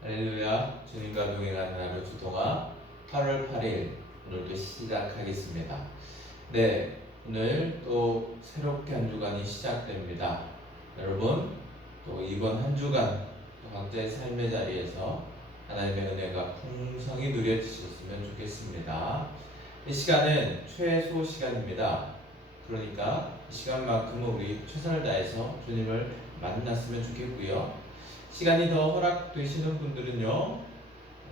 할렐루야. 주님과 동행하는 하루 주동화 8월 8일 오늘도 시작하겠습니다. 네, 오늘 또 새롭게 한 주간이 시작됩니다. 여러분, 또 이번 한 주간 또 각자의 삶의 자리에서 하나님의 은혜가 풍성히 누려지셨으면 좋겠습니다. 이 시간은 최소 시간입니다. 그러니까 이 시간만큼은 우리 최선을 다해서 주님을 만났으면 좋겠고요. 시간이 더 허락되시는 분들은요,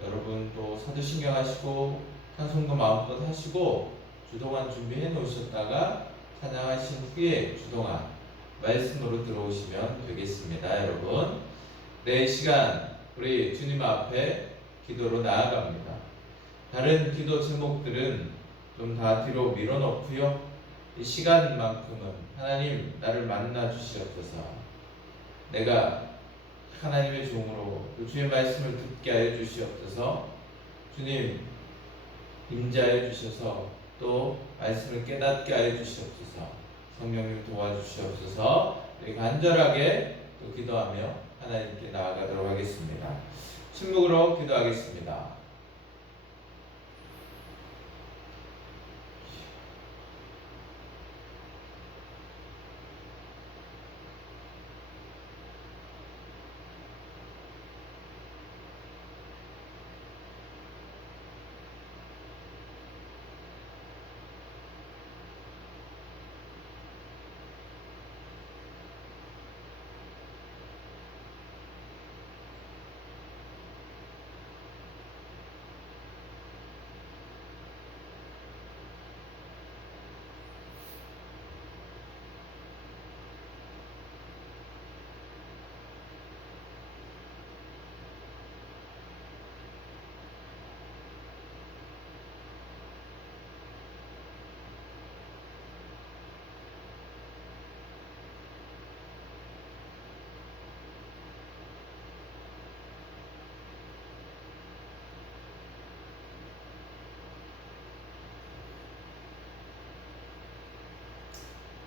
여러분 또 사도신경 하시고 찬송도 마음껏 하시고 주동안 준비해 놓으셨다가 찬양하신 후에 주동안 말씀으로 들어오시면 되겠습니다. 여러분, 내 시간 우리 주님 앞에 기도로 나아갑니다. 다른 기도 제목들은 좀 다 뒤로 밀어놓고요, 이 시간만큼은 하나님 나를 만나 주시옵소서. 내가 하나님의 종으로 주의 말씀을 듣게 하여 주시옵소서. 주님 임재하여 주셔서 또 말씀을 깨닫게 하여 주시옵소서. 성령님 도와주시옵소서. 우리 간절하게 또 기도하며 하나님께 나아가도록 하겠습니다. 침묵으로 기도하겠습니다.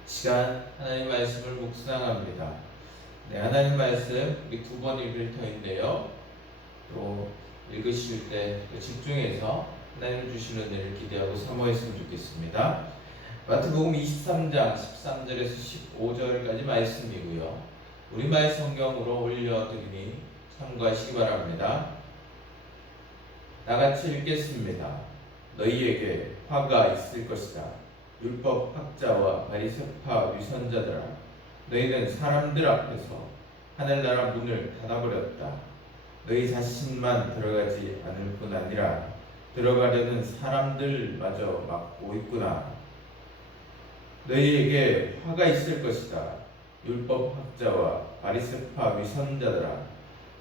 시간 하나님 말씀을 묵상합니다. 네, 하나님 말씀 우리 두 번 읽을 터인데요, 또 읽으실 때 집중해서 하나님 주시는 은혜를 기대하고 사모했으면 좋겠습니다. 마태복음 23장 13절에서 15절까지 말씀이고요, 우리말 성경으로 올려드리니 참고하시기 바랍니다. 나같이 읽겠습니다. 너희에게 화가 있을 것이다. 율법 학자와 바리새파 위선자들아, 너희는 사람들 앞에서 하늘나라 문을 닫아버렸다. 너희 자신만 들어가지 않을 뿐 아니라 들어가려는 사람들마저 막고 있구나. 너희에게 화가 있을 것이다. 율법 학자와 바리새파 위선자들아,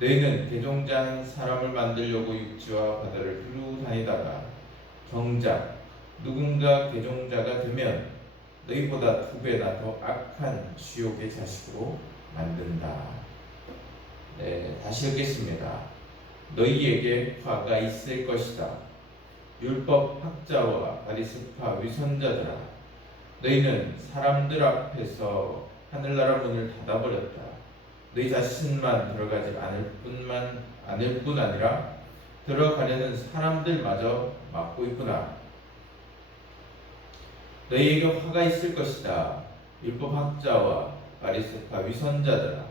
너희는 개종자 한 사람을 만들려고 육지와 바다를 두루 다니다가 정작 누군가 개종자가 되면 너희보다 2배나 더 악한 지옥의 자식으로 만든다. 네, 다시 읽겠습니다. 너희에게 화가 있을 것이다. 율법 학자와 바리새파 위선자들아, 너희는 사람들 앞에서 하늘나라 문을 닫아버렸다. 너희 자신만 들어가지 않을 뿐 아니라 들어가려는 사람들마저 막고 있구나. 너희에게 화가 있을 것이다. 율법 학자와 바리새파 위선자들아,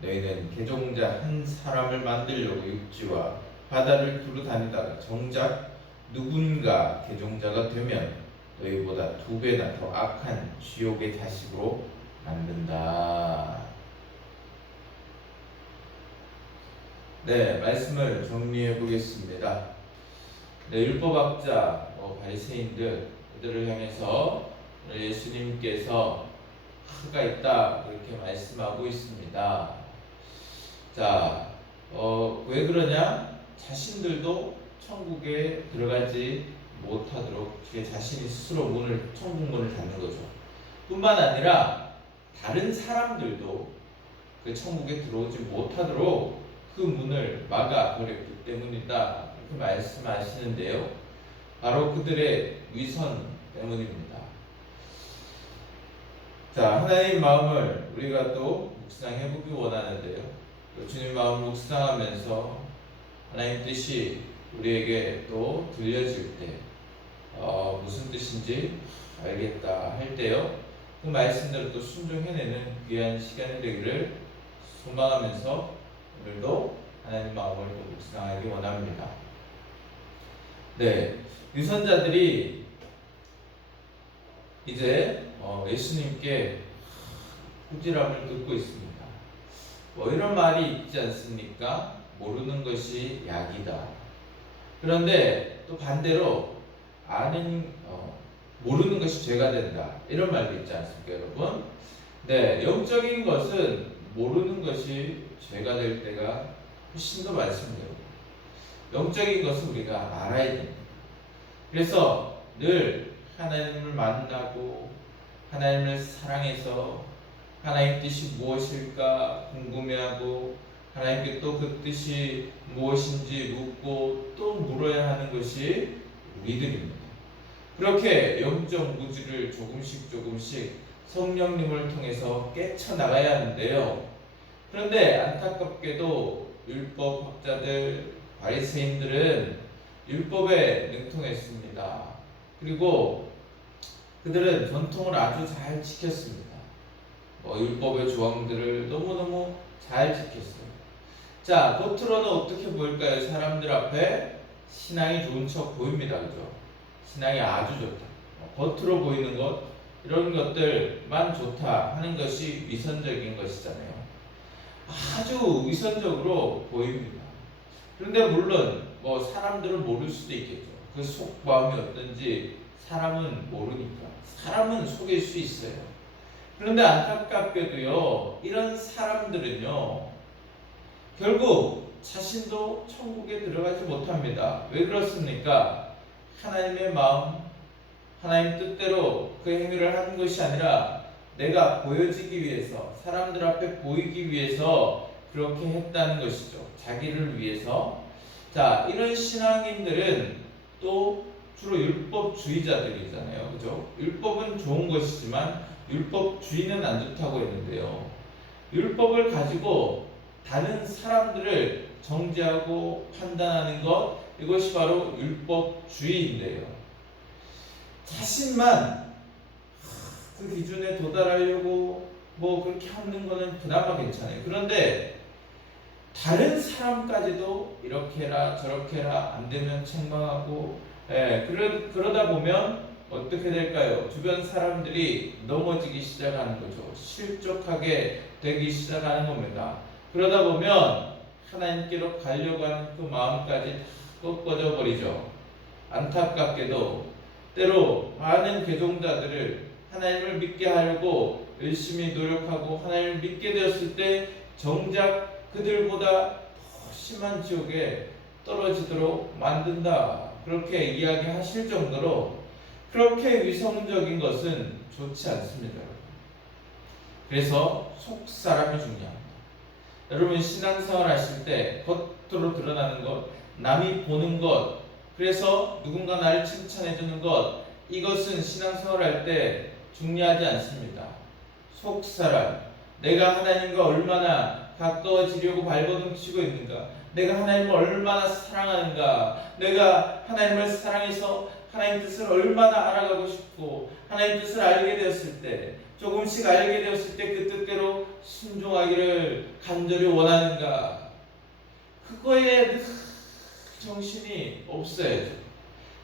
너희는 개종자 한 사람을 만들려고 육지와 바다를 두루 다니다가 정작 누군가 개종자가 되면 너희보다 2배나 더 악한 지옥의 자식으로 만든다. 네, 말씀을 정리해 보겠습니다. 네, 율법학자, 바리새인들, 그들을 향해서 예수님께서 화가 있다 그렇게 말씀하고 있습니다. 자, 왜 그러냐? 자신들도 천국에 들어가지 못하도록 제 자신이 스스로 천국 문을 닫는 거죠. 뿐만 아니라 다른 사람들도 그 천국에 들어오지 못하도록 그 문을 막아버렸기 때문이다 이렇게 말씀하시는데요, 바로 그들의 위선 때문입니다. 자, 하나님 마음을 우리가 또 묵상해보기 원하는데요, 주님 마음을 묵상하면서 하나님 뜻이 우리에게 또 들려질 때 무슨 뜻인지 알겠다 할 때요, 그 말씀대로 또 순종해내는 귀한 시간이 되기를 소망하면서 오늘도 하나님 마음을 묵상하기 원합니다. 네, 유선자들이 이제 예수님께 꾸지람을 듣고 있습니다. 뭐 이런 말이 있지 않습니까? 모르는 것이 약이다. 그런데 또 반대로 모르는 것이 죄가 된다. 이런 말도 있지 않습니까, 여러분? 네, 영적인 것은 모르는 것이 죄가 될 때가 훨씬 더 많습니다. 영적인 것은 우리가 알아야 됩니다. 그래서 늘 하나님을 만나고 하나님을 사랑해서 하나님 뜻이 무엇일까 궁금해하고 하나님께 또 그 뜻이 무엇인지 묻고 또 물어야 하는 것이 우리들입니다. 그렇게 영적 무지를 조금씩 성령님을 통해서 깨쳐나가야 하는데요. 그런데 안타깝게도 율법학자들, 바리새인들은 율법에 능통했습니다. 그리고 그들은 전통을 아주 잘 지켰습니다. 율법의 조항들을 너무너무 잘 지켰어요. 자, 겉으로는 어떻게 보일까요? 사람들 앞에 신앙이 좋은 척 보입니다. 그죠? 신앙이 아주 좋다. 겉으로 보이는 것, 이런 것들만 좋다 하는 것이 위선적인 것이잖아요. 아주 위선적으로 보입니다. 그런데 물론 사람들은 모를 수도 있겠죠. 그 속 마음이 어떤지 사람은 모르니까. 사람은 속일 수 있어요. 그런데 안타깝게도요, 이런 사람들은요, 결국 자신도 천국에 들어가지 못합니다. 왜 그렇습니까? 하나님의 마음, 하나님 뜻대로 그 행위를 하는 것이 아니라 내가 보여지기 위해서, 사람들 앞에 보이기 위해서 그렇게 했다는 것이죠. 자기를 위해서. 자, 이런 신앙인들은 또 주로 율법주의자들이잖아요. 그죠? 율법은 좋은 것이지만 율법주의는 안 좋다고 했는데요. 율법을 가지고 다른 사람들을 정죄하고 판단하는 것, 이것이 바로 율법주의인데요. 자신만 그 기준에 도달하려고 그렇게 하는 거는 그나마 괜찮아요. 그런데 다른 사람까지도 이렇게 해라 저렇게 해라 안 되면 책망하고, 그러다 보면 어떻게 될까요? 주변 사람들이 넘어지기 시작하는 거죠. 실족하게 되기 시작하는 겁니다. 그러다 보면 하나님께로 가려고 하는 그 마음까지 다 꺾어져 버리죠. 안타깝게도 때로 많은 개종자들을 하나님을 믿게 하려고 열심히 노력하고 하나님을 믿게 되었을 때 정작 그들보다 더 심한 지옥에 떨어지도록 만든다. 그렇게 이야기하실 정도로 그렇게 위성적인 것은 좋지 않습니다. 그래서 속사람이 중요합니다. 여러분 신앙생활 하실 때 겉으로 드러나는 것, 남이 보는 것, 그래서 누군가 나를 칭찬해 주는 것, 이것은 신앙생활 할 때 중요하지 않습니다. 속사람, 내가 하나님과 얼마나 가까워지려고 발버둥치고 있는가, 내가 하나님을 얼마나 사랑하는가, 내가 하나님을 사랑해서 하나님 뜻을 얼마나 알아가고 싶고 하나님 뜻을 알게 되었을 때, 조금씩 알게 되었을 때 그 뜻대로 순종하기를 간절히 원하는가, 그거에 정신이 없어야죠.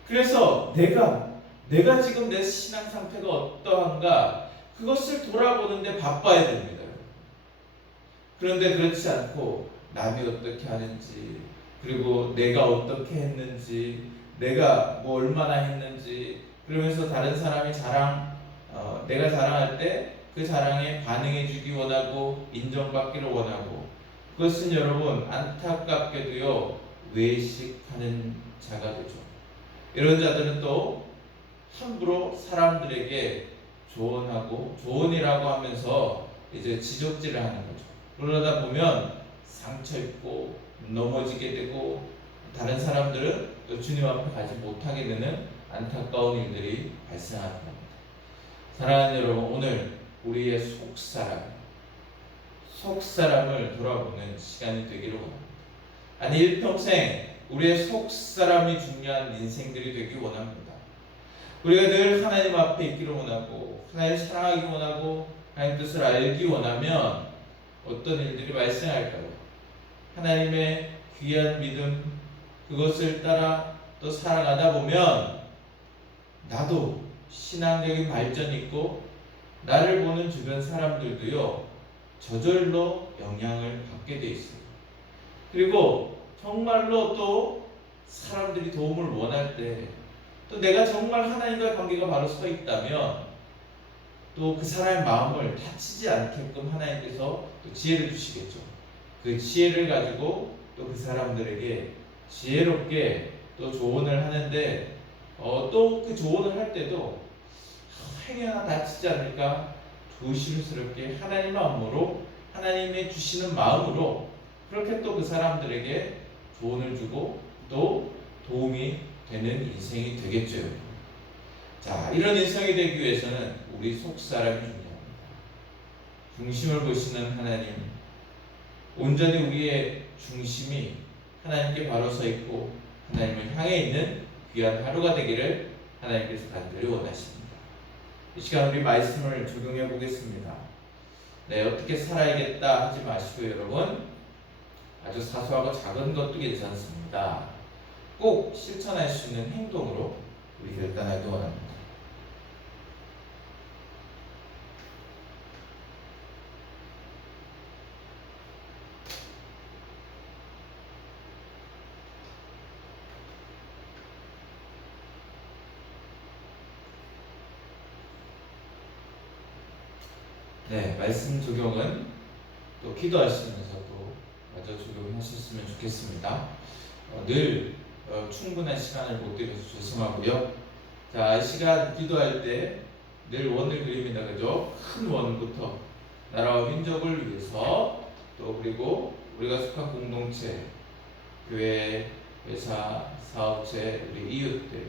그래서 내가 지금 내 신앙 상태가 어떠한가, 그것을 돌아보는데 바빠야 됩니다. 그런데 그렇지 않고 남이 어떻게 하는지, 그리고 내가 어떻게 했는지, 내가 얼마나 했는지, 그러면서 다른 사람이 내가 자랑할 때 그 자랑에 반응해 주기 원하고 인정받기를 원하고, 그것은 여러분 안타깝게도요 외식하는 자가 되죠. 이런 자들은 또 함부로 사람들에게 조언이라고 하면서 이제 지적질을 하는 거죠. 그러다 보면 상처 입고 넘어지게 되고 다른 사람들은 또 주님 앞에 가지 못하게 되는 안타까운 일들이 발생하게 됩니다. 사랑하는 여러분, 오늘 우리의 속사람을 돌아보는 시간이 되기를 원합니다. 아니 일평생 우리의 속 사람이 중요한 인생들이 되기 원합니다. 우리가 늘 하나님 앞에 있기를 원하고 하나님을 사랑하기 원하고 하나님 뜻을 알기 원하면 어떤 일들이 발생할까요? 하나님의 귀한 믿음 그것을 따라 또 살아가다 보면 나도 신앙적인 발전이 있고 나를 보는 주변 사람들도요 저절로 영향을 받게 돼 있어요. 그리고 정말로 또 사람들이 도움을 원할 때 또 내가 정말 하나님과의 관계가 바로 서 있다면 또 그 사람의 마음을 다치지 않게끔 하나님께서 또 지혜를 주시겠죠. 그 지혜를 가지고 또 그 사람들에게 지혜롭게 또 조언을 하는데 또 그 조언을 할 때도 행위 하나 다치지 않을까 조심스럽게 하나님 마음으로 하나님의 주시는 마음으로 그렇게 또 그 사람들에게 조언을 주고 또 도움이 되는 인생이 되겠죠. 자, 이런 인생이 되기 위해서는 우리 속 사람이 중요합니다. 중심을 보시는 하나님, 온전히 우리의 중심이 하나님께 바로 서 있고 하나님을 향해 있는 귀한 하루가 되기를 하나님께서 간절히 원하십니다. 이 시간 우리 말씀을 적용해 보겠습니다. 네, 어떻게 살아야겠다 하지 마시고 여러분 아주 사소하고 작은 것도 괜찮습니다. 꼭 실천할 수 있는 행동으로 우리 결단하기 원합니다. 네, 말씀 적용은 또 기도하시면서도 마저 적용하셨으면 좋겠습니다. 늘 충분한 시간을 못 드려서 죄송하고요. 자, 이 시간 기도할 때 늘 원을 그립니다. 그죠? 큰 원부터 나라와 민족을 위해서 또 그리고 우리가 속한 공동체, 교회, 회사, 사업체, 우리 이웃들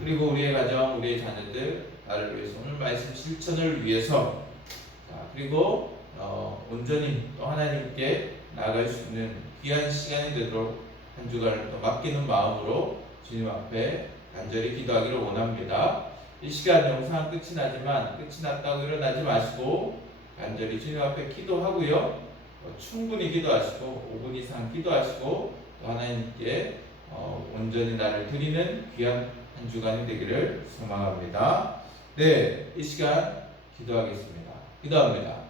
그리고 우리의 가정, 우리의 자녀들 나를 위해서 오늘 말씀 실천을 위해서 자, 그리고 온전히 또 하나님께 나아갈 수 있는 귀한 시간이 되도록 한 주간을 또 맡기는 마음으로 주님 앞에 간절히 기도하기를 원합니다. 이 시간 영상 끝이 나지만 끝이 났다고 일어나지 마시고 간절히 주님 앞에 기도하고요. 충분히 기도하시고 5분 이상 기도하시고 또 하나님께 온전히 나를 드리는 귀한 한 주간이 되기를 소망합니다. 네, 이 시간 기도하겠습니다. 기도합니다.